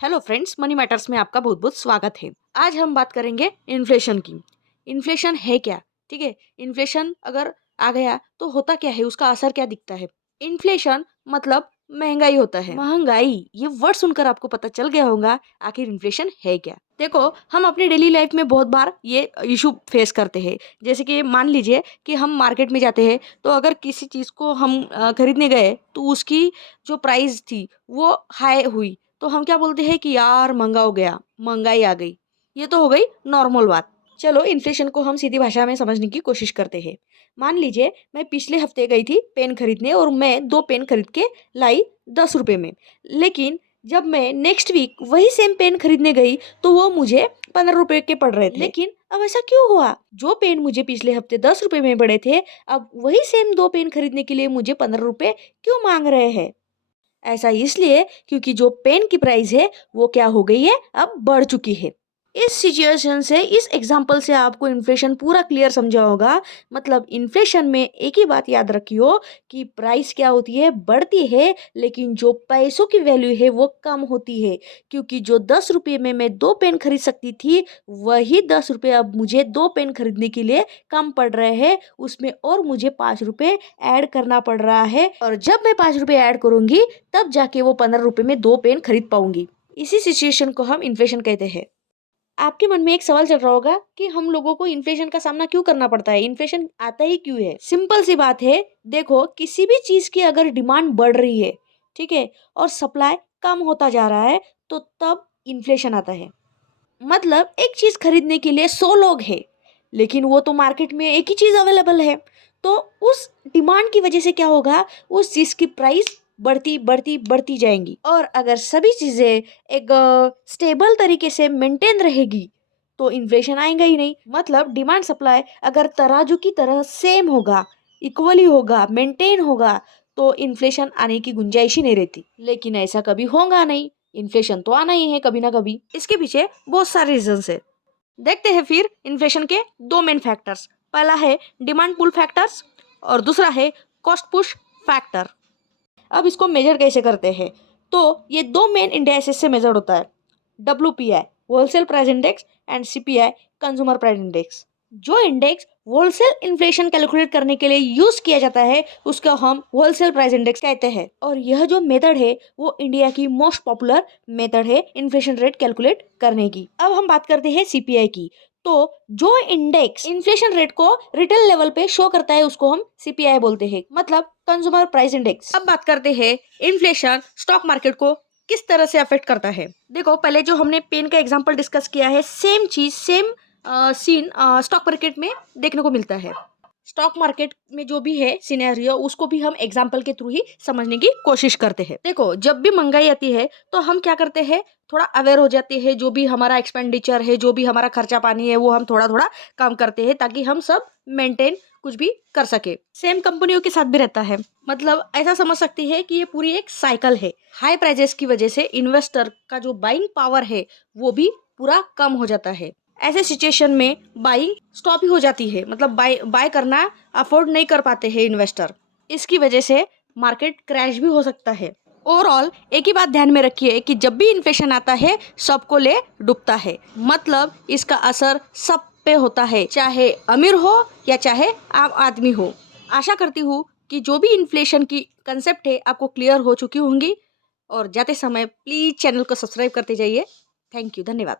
Hello friends, money matters में आपका बहुत बहुत स्वागत है। आज हम बात करेंगे इन्फ्लेशन की। इन्फ्लेशन है क्या? ठीक है, इन्फ्लेशन अगर आ गया तो होता क्या है, उसका असर क्या दिखता है। इन्फ्लेशन मतलब महंगाई होता है। महंगाई ये वर्ड सुनकर आपको पता चल गया होगा आखिर इन्फ्लेशन है क्या। देखो, हम अपनी डेली लाइफ में बहुत बार ये इशू फेस करते हैं। जैसे कि मान लीजिए कि हम मार्केट में जाते हैं, तो अगर किसी चीज़ को हम खरीदने गए तो उसकी जो प्राइस थी वो हाई हुई, तो हम क्या बोलते हैं कि यार महंगा हो गया, महंगाई आ गई। ये तो हो गई नॉर्मल बात। चलो, इन्फ्लेशन को हम सीधी भाषा में समझने की कोशिश करते हैं। मान लीजिए मैं पिछले हफ्ते गई थी पेन खरीदने और मैं 2 पेन खरीद के लाई 10 रुपए में। लेकिन जब मैं नेक्स्ट वीक वही सेम पेन खरीदने गई तो वो मुझे 15 रुपए के पड़ रहे थे। लेकिन अब ऐसा क्यों हुआ? जो पेन मुझे पिछले हफ्ते 10 रुपए में पड़े थे, अब वही सेम 2 पेन खरीदने के लिए मुझे 15 रुपए क्यों मांग रहे हैं? ऐसा इसलिए क्योंकि जो पेन की प्राइस है वो क्या हो गई है, अब बढ़ चुकी है। इस सिचुएशन से, इस एग्जांपल से आपको इन्फ्लेशन पूरा क्लियर समझा होगा। मतलब इन्फ्लेशन में एक ही बात याद रखियो कि प्राइस क्या होती है, बढ़ती है, लेकिन जो पैसों की वैल्यू है वो कम होती है। क्योंकि जो 10 रुपये में मैं 2 पेन खरीद सकती थी, वही 10 रुपये अब मुझे 2 पेन खरीदने के लिए कम पड़ रहे हैं। उसमें और मुझे 5 रुपये ऐड करना पड़ रहा है, और जब मैं 5 रुपये ऐड करूंगी तब जाके वो 15 रुपये में 2 पेन खरीद पाऊंगी। इसी सिचुएशन को हम इन्फ्लेशन कहते हैं। आपके मन में एक सवाल चल रहा होगा कि हम लोगों को इन्फ्लेशन का सामना क्यों करना पड़ता है, इन्फ्लेशन आता ही क्यों है। सिंपल सी बात है, देखो, किसी भी चीज की अगर डिमांड बढ़ रही है, ठीक है, और सप्लाई कम होता जा रहा है, तो तब इन्फ्लेशन आता है। मतलब एक चीज खरीदने के लिए 100 लोग हैं, लेकिन वो तो मार्केट में एक ही चीज अवेलेबल है। तो उस डिमांड की वजह से क्या होगा, उस चीज की प्राइस बढ़ती बढ़ती बढ़ती जाएंगी। और अगर सभी चीजें एक स्टेबल तरीके से मेंटेन रहेगी तो इन्फ्लेशन आएगा ही नहीं। मतलब डिमांड सप्लाई अगर तराजू की तरह सेम होगा, इक्वली होगा, मेंटेन होगा, तो इन्फ्लेशन आने की गुंजाइश ही नहीं रहती। लेकिन ऐसा कभी होगा नहीं, इन्फ्लेशन तो आना ही है कभी ना कभी। इसके पीछे बहुत सारे रीजंस है। देखते हैं फिर इन्फ्लेशन के 2 मेन फैक्टर्स। पहला है डिमांड पुल फैक्टर्स और दूसरा है कॉस्ट पुश फैक्टर। अब इसको मेजर कैसे करते हैं, तो ये 2 मेन इंडेक्सेस से मेजर होता है। WPI wholesale price index and CPI consumer price index. जो इंडेक्स होलसेल इन्फ्लेशन कैलकुलेट करने के लिए यूज किया जाता है उसको हम होलसेल प्राइस इंडेक्स कहते हैं। और यह जो मेथड है वो इंडिया की मोस्ट पॉपुलर मेथड है इन्फ्लेशन रेट कैलकुलेट करने की। अब हम बात करते हैं CPI की। तो जो इंडेक्स इन्फ्लेशन रेट को रिटेल लेवल पे शो करता है उसको हम CPI बोलते हैं, मतलब कंज्यूमर प्राइस इंडेक्स। अब बात करते हैं इन्फ्लेशन स्टॉक मार्केट को किस तरह से अफेक्ट करता है। देखो, पहले जो हमने पेन का एग्जांपल डिस्कस किया है, सेम चीज, सेम सीन स्टॉक मार्केट में देखने को मिलता है। स्टॉक मार्केट में जो भी है सिनेरियो, उसको भी हम एग्जांपल के थ्रू ही समझने की कोशिश करते हैं। देखो, जब भी महंगाई आती है तो हम क्या करते हैं, थोड़ा अवेयर हो जाते हैं। जो भी हमारा एक्सपेंडिचर है, जो भी हमारा खर्चा पानी है, वो हम थोड़ा थोड़ा कम करते हैं ताकि हम सब मेंटेन कुछ भी कर सके। सेम कंपनियों के साथ भी रहता है। मतलब ऐसा समझ सकती है कि ये पूरी एक साइकिल है। हाई प्राइजेस की वजह से इन्वेस्टर का जो बाइंग पावर है वो भी पूरा कम हो जाता है। ऐसे सिचुएशन में बाइंग स्टॉप ही हो जाती है। मतलब बाय बाय करना अफोर्ड नहीं कर पाते हैं इन्वेस्टर। इसकी वजह से मार्केट क्रैश भी हो सकता है। ओवरऑल एक ही बात ध्यान में रखिए कि जब भी इन्फ्लेशन आता है सबको ले डूबता है। मतलब इसका असर सब पे होता है, चाहे अमीर हो या चाहे आम आदमी हो। आशा करती हूँ कि जो भी इन्फ्लेशन की कंसेप्ट है आपको क्लियर हो चुकी होंगी। और जाते समय प्लीज चैनल को सब्सक्राइब करते जाइए। थैंक यू, धन्यवाद।